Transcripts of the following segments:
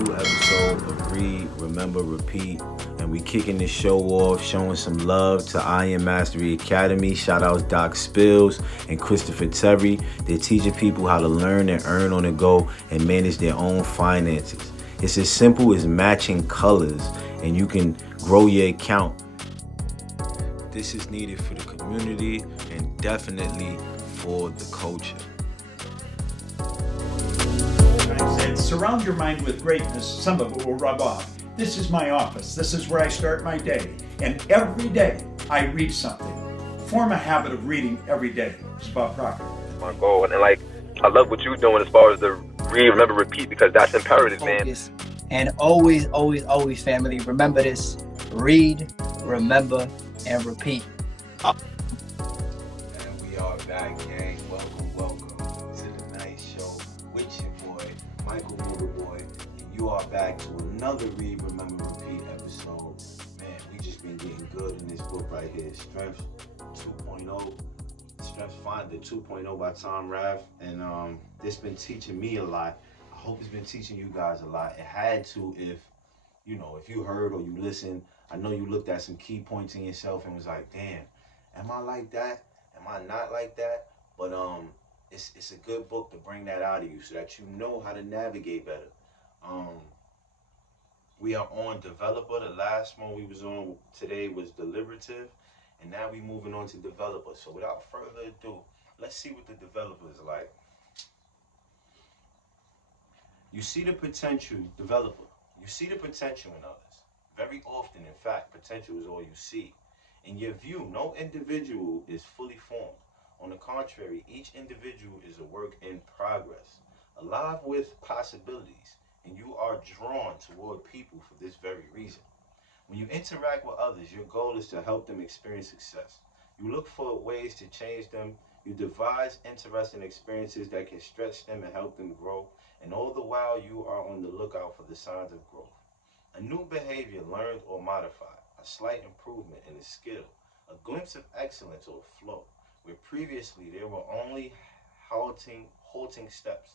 new episode of Read, Remember, Repeat. And we kicking this show off, showing some love to Iron Mastery Academy. Shout out Doc Spills and Christopher Terry. They're teaching people how to learn and earn on the go and manage their own finances. It's as simple as matching colors, and you can grow your account. This is needed for the community and definitely for the culture. I said, surround your mind with greatness, some of it will rub off. This is my office. This is where I start my day. And every day I read something. Form a habit of reading every day. It's about Proctor. My goal. And I love what you're doing as far as the read, remember, repeat, because that's imperative, man. And always, always, always, family, remember this. Read, remember, and repeat. And we are back, gang. Welcome to the night show with your boy, Michael Boy. And you are back to another Read, Remember, Repeat episode. Man, we just been getting good in this book right here, Strength 2.0. Strength Finder 2.0 by Tom RATH. And this been teaching me a lot. I hope it's been teaching you guys a lot. It had to if you heard or you listened. I know you looked at some key points in yourself and was like, damn, am I like that? Am I not like that? But it's a good book to bring that out of you so that you know how to navigate better. We are on Developer. The last one we was on today was Deliberative. And now we moving on to Developer. So without further ado, let's see what the Developer is like. You see the potential, Developer. You see the potential in others. Very often, in fact, potential is all you see. In your view, no individual is fully formed. On the contrary, each individual is a work in progress, alive with possibilities, and you are drawn toward people for this very reason. When you interact with others, your goal is to help them experience success. You look for ways to change them. You devise interesting experiences that can stretch them and help them grow. And all the while, you are on the lookout for the signs of growth. A new behavior learned or modified, a slight improvement in a skill, a glimpse of excellence or flow, where previously there were only halting steps.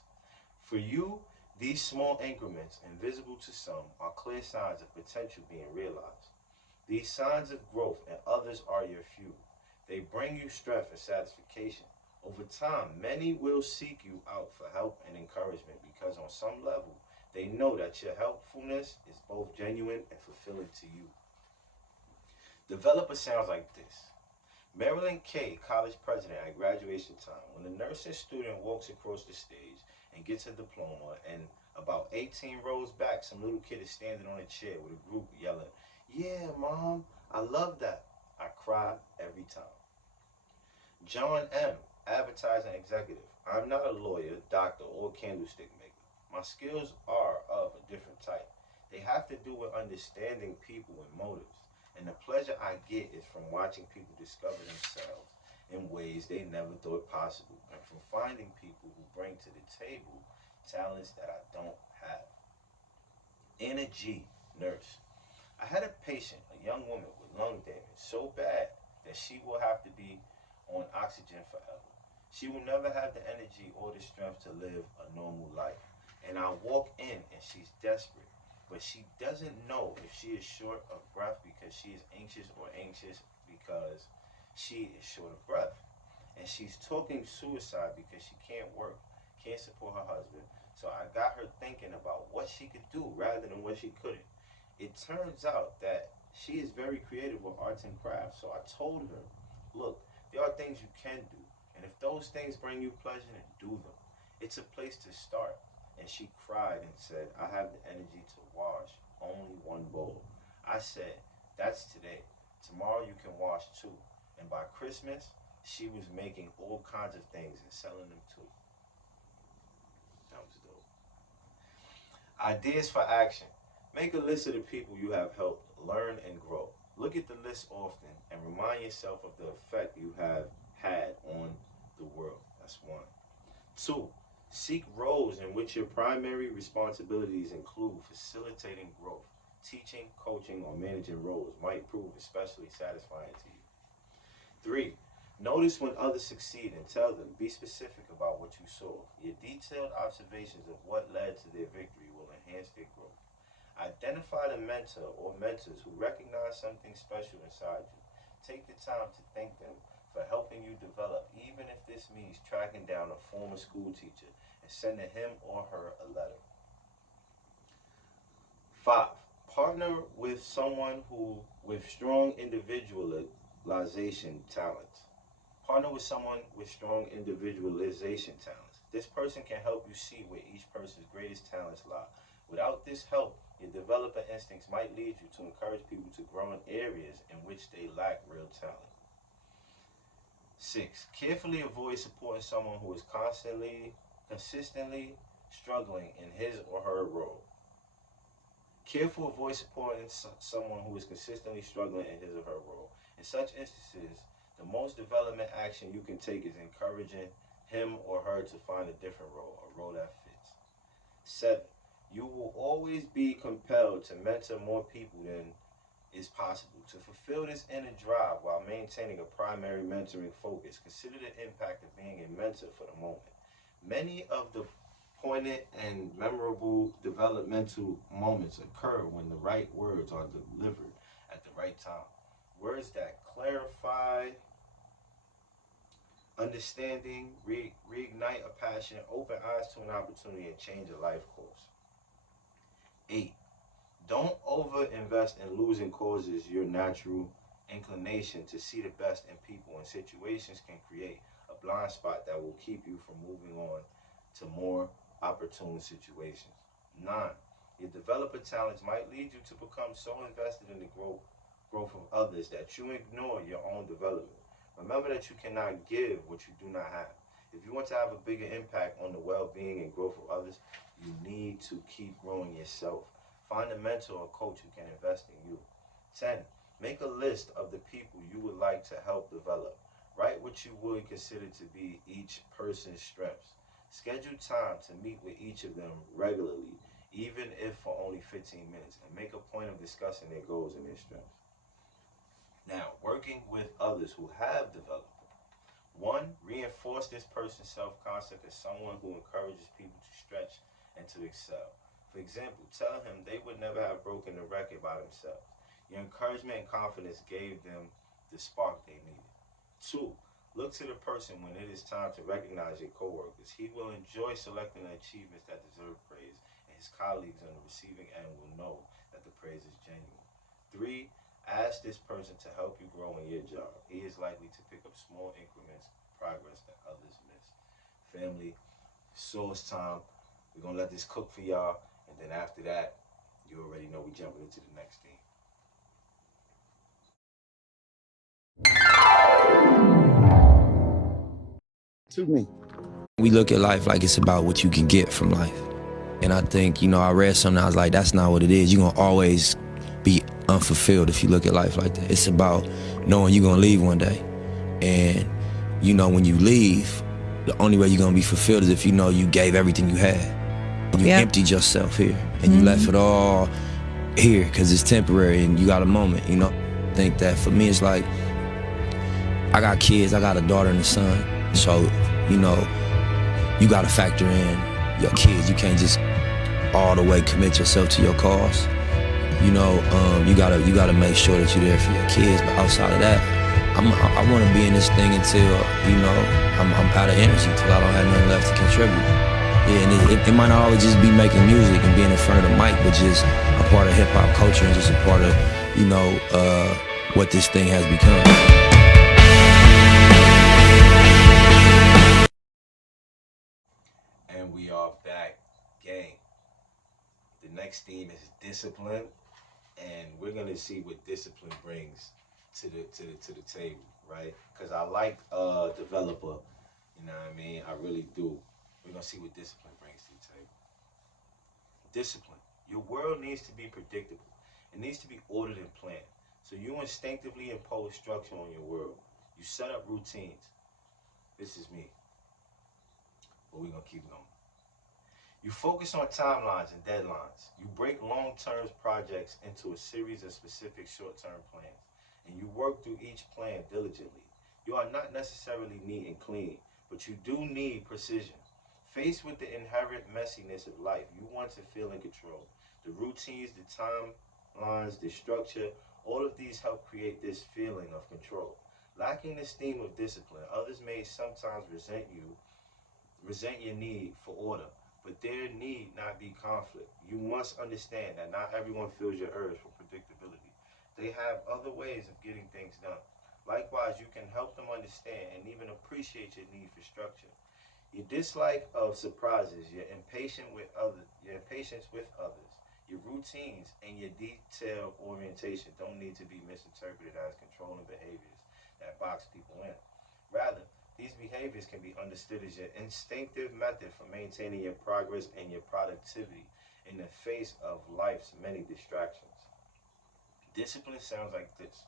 For you, these small increments, invisible to some, are clear signs of potential being realized. These signs of growth and others are your fuel. They bring you strength and satisfaction. Over time, many will seek you out for help and encouragement because on some level, they know that your helpfulness is both genuine and fulfilling to you. Developer sounds like this. Marilyn K., college president at graduation time, when a nursing student walks across the stage and gets her diploma, and about 18 rows back, some little kid is standing on a chair with a group yelling, "Yeah, Mom, I love that." I cry every time. John M., advertising executive. I'm not a lawyer, doctor, or candlestick maker. My skills are of a different type. They have to do with understanding people and motives. And the pleasure I get is from watching people discover themselves in ways they never thought possible, and from finding people who bring to the table talents that I don't have. Anna G., nurse. I had a patient, a young woman with lung damage so bad that she will have to be on oxygen forever. She will never have the energy or the strength to live a normal life. And I walk in and she's desperate, but she doesn't know if she is short of breath because she is anxious or anxious because she is short of breath. And she's talking suicide because she can't work, can't support her husband. So I got her thinking about what she could do rather than what she couldn't. It turns out that she is very creative with arts and crafts. So I told her, look, there are things you can do. And if those things bring you pleasure, then do them. It's a place to start. And she cried and said, I have the energy to wash only one bowl. I said, that's today. Tomorrow you can wash two. And by Christmas, she was making all kinds of things and selling them too. That was dope. Ideas for action. Make a list of the people you have helped learn and grow. Look at the list often and remind yourself of the effect you have had on the world. That's one. 2. Seek roles in which your primary responsibilities include facilitating growth. Teaching, coaching, or managing roles might prove especially satisfying to you. 3. Notice when others succeed and tell them. Be specific about what you saw. Your detailed observations of what led to their victory will enhance their growth. Identify the mentor or mentors who recognize something special inside you. Take the time to thank them for helping you develop, even if this means tracking down a former school teacher and sending him or her a letter. 5. Partner with someone who with strong individualization talents. Partner with someone with strong individualization talents. This person can help you see where each person's greatest talents lie. Without this help, your developer instincts might lead you to encourage people to grow in areas in which they lack real talent. 6. Carefully avoid supporting someone who is consistently struggling in his or her role. Careful avoid supporting someone who is consistently struggling in his or her role. In such instances, the most development action you can take is encouraging him or her to find a different role, a role that fits. 7. You will always be compelled to mentor more people than is possible. To fulfill this inner drive while maintaining a primary mentoring focus, consider the impact of being a mentor for the moment. Many of the poignant and memorable developmental moments occur when the right words are delivered at the right time. Words that clarify understanding, reignite a passion, open eyes to an opportunity, and change a life course. 8. Don't over-invest in losing causes. Your natural inclination to see the best in people and situations can create a blind spot that will keep you from moving on to more opportune situations. 9. Your developer talents might lead you to become so invested in the growth of others that you ignore your own development. Remember that you cannot give what you do not have. If you want to have a bigger impact on the well-being and growth of others, you need to keep growing yourself. Find a mentor or coach who can invest in you. 10. Make a list of the people you would like to help develop. Write what you would consider to be each person's strengths. Schedule time to meet with each of them regularly, even if for only 15 minutes, and make a point of discussing their goals and their strengths. Now, working with others who have developed. 1. Reinforce this person's self-concept as someone who encourages people to stretch and to excel. For example, tell him they would never have broken the record by themselves. Your encouragement and confidence gave them the spark they needed. 2. Look to the person when it is time to recognize your coworkers. He will enjoy selecting the achievements that deserve praise, and his colleagues on the receiving end will know that the praise is genuine. 3. Ask this person to help you grow in your job. He is likely to pick up small increments of progress that others miss. Family, source time. We're going to let this cook for y'all. And then after that, you already know we're jumping into the next thing. To me. We look at life like it's about what you can get from life. And I think, I read something, I was like, that's not what it is. You're going to always be unfulfilled if you look at life like that. It's about knowing you're going to leave one day. And, when you leave, the only way you're going to be fulfilled is if you know you gave everything you had. And you emptied yourself here. And you left it all here because it's temporary and you got a moment, I think that for me, it's like, I got kids, I got a daughter and a son. So, you got to factor in your kids. You can't just all the way commit yourself to your cause. You gotta make sure that you're there for your kids. But outside of that, I want to be in this thing until I'm out of energy, till I don't have nothing left to contribute. Yeah, and it might not always just be making music and being in front of the mic, but just a part of hip hop culture and just a part of what this thing has become. And we are back, gang. The next theme is discipline, and we're gonna see what discipline brings to the table, right? Because I like developer, you know what I mean? I really do. We're gonna see what discipline brings to the table. Discipline. Your world needs to be predictable. It needs to be ordered and planned. So you instinctively impose structure on your world. You set up routines. This is me. But we're gonna keep going. You focus on timelines and deadlines. You break long-term projects into a series of specific short-term plans, and you work through each plan diligently. You are not necessarily neat and clean, but you do need precision. Faced with the inherent messiness of life, you want to feel in control. The routines, the timelines, the structure, all of these help create this feeling of control. Lacking this theme of discipline, others may sometimes resent your need for order, but there need not be conflict. You must understand that not everyone feels your urge for predictability. They have other ways of getting things done. Likewise, you can help them understand and even appreciate your need for structure. Your dislike of surprises, your impatience with others, your routines, and your detail orientation don't need to be misinterpreted as controlling behaviors that box people in. Rather, these behaviors can be understood as your instinctive method for maintaining your progress and your productivity in the face of life's many distractions. Discipline sounds like this.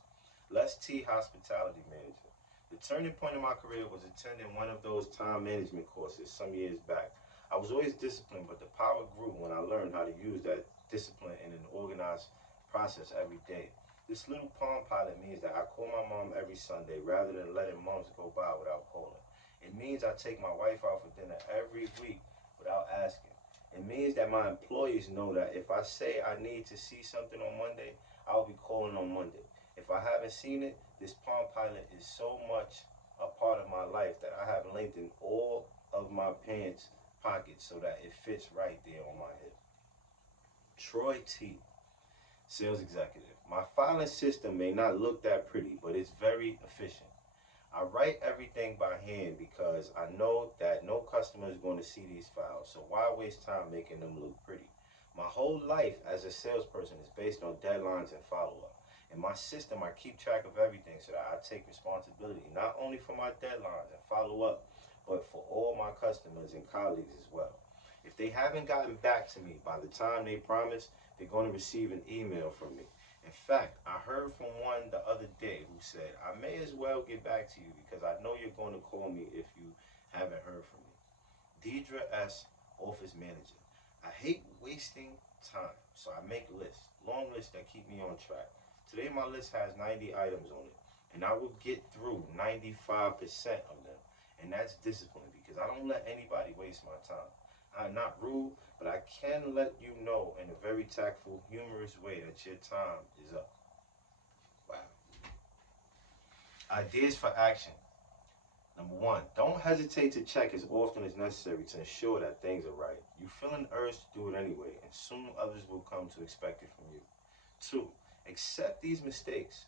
Les T. Hospitality Manager. The turning point in my career was attending one of those time management courses some years back. I was always disciplined, but the power grew when I learned how to use that discipline in an organized process every day. This little Palm Pilot means that I call my mom every Sunday rather than letting months go by without calling. It means I take my wife out for dinner every week without asking. It means that my employees know that if I say I need to see something on Monday, I'll be calling on Monday. If I haven't seen it, this Palm Pilot is so much a part of my life that I have lengthened all of my pants pockets so that it fits right there on my hip. Troy T. Sales executive. My filing system may not look that pretty, but it's very efficient. I write everything by hand because I know that no customer is going to see these files, so why waste time making them look pretty? My whole life as a salesperson is based on deadlines and follow-up. In my system, I keep track of everything so that I take responsibility, not only for my deadlines and follow-up, but for all my customers and colleagues as well. If they haven't gotten back to me by the time they promised, they're going to receive an email from me. In fact, I heard from one the other day who said, I may as well get back to you because I know you're going to call me if you haven't heard from me. Deidre S., Office Manager. I hate wasting time, so I make lists, long lists that keep me on track. Today my list has 90 items on it, and I will get through 95% of them. And that's discipline because I don't let anybody waste my time. I'm not rude, but I can let you know in a very tactful, humorous way that your time is up. Wow. Ideas for action. Number one, don't hesitate to check as often as necessary to ensure that things are right. You feel an urge to do it anyway, and soon others will come to expect it from you. Two, accept these mistakes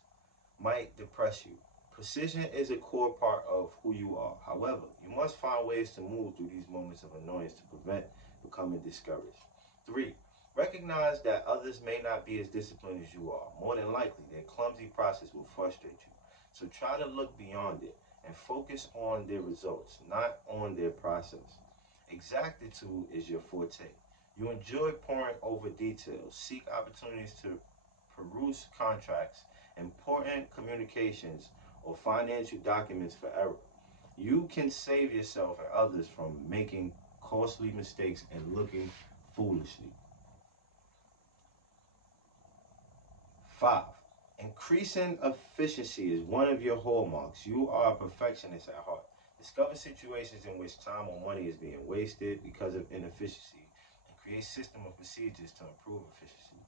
might depress you. Precision is a core part of who you are. However, you must find ways to move through these moments of annoyance to prevent becoming discouraged. Three, recognize that others may not be as disciplined as you are. More than likely, their clumsy process will frustrate you. So try to look beyond it and focus on their results, not on their process. Exactitude is your forte. You enjoy poring over details, seek opportunities to peruse contracts, important communications, or financial documents for error. You can save yourself and others from making costly mistakes and looking foolishly. 5. Increasing efficiency is one of your hallmarks. You are a perfectionist at heart. Discover situations in which time or money is being wasted because of inefficiency and create a system of procedures to improve efficiency.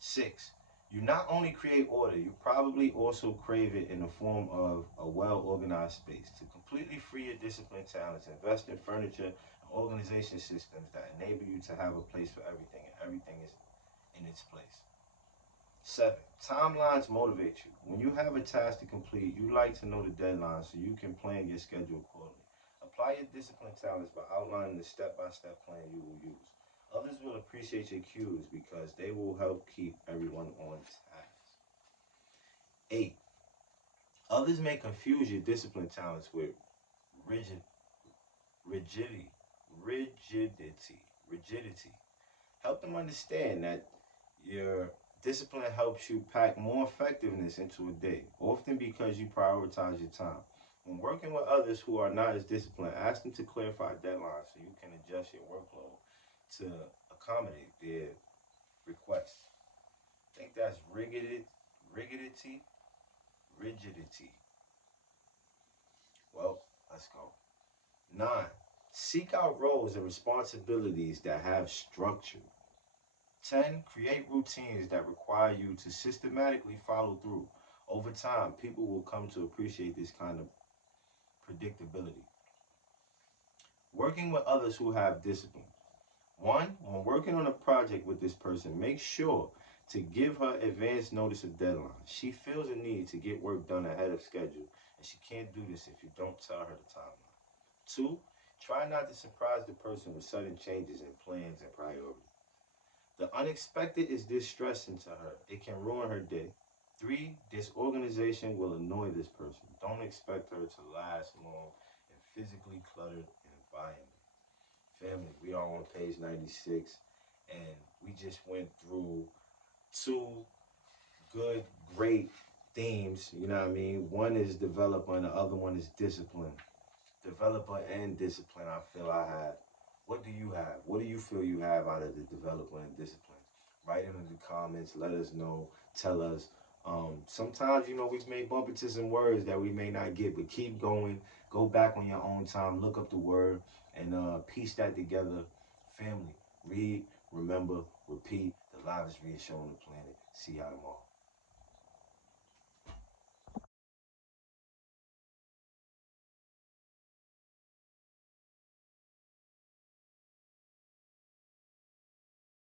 6. You not only create order, you probably also crave it in the form of a well-organized space. To completely free your disciplined talents, invest in furniture and organization systems that enable you to have a place for everything and everything is in its place. 7. Timelines motivate you. When you have a task to complete, you like to know the deadline so you can plan your schedule accordingly. Apply your disciplined talents by outlining the step-by-step plan you will use. Others will appreciate your cues because they will help keep everyone on task. 8. Others may confuse your disciplined talents with rigid, rigidity, rigidity. Help them understand that your discipline helps you pack more effectiveness into a day, often because you prioritize your time. When working with others who are not as disciplined, ask them to clarify deadlines so you can adjust your workload to accommodate their requests. I think that's rigidity. Well, let's go. 9. Seek out roles and responsibilities that have structure. 10, create routines that require you to systematically follow through. Over time, people will come to appreciate this kind of predictability. Working with others who have discipline. One, when working on a project with this person, make sure to give her advance notice of deadline. She feels a need to get work done ahead of schedule, and she can't do this if you don't tell her the timeline. Two, try not to surprise the person with sudden changes in plans and priorities. The unexpected is distressing to her. It can ruin her day. Three, disorganization will annoy this person. Don't expect her to last long in physically cluttered environment. Family, we are on page 96, and we just went through two good, great themes. You know what I mean? One is developer, and the other one is discipline. Developer and discipline, I feel I have. What do you have? What do you feel you have out of the developer and discipline? Write it in the comments. Let us know. Tell us. Sometimes, we may bump into some words that we may not get, but keep going. Go back on your own time. Look up the word and piece that together. Family, read, remember, repeat. The livest read show on the planet. See y'all tomorrow.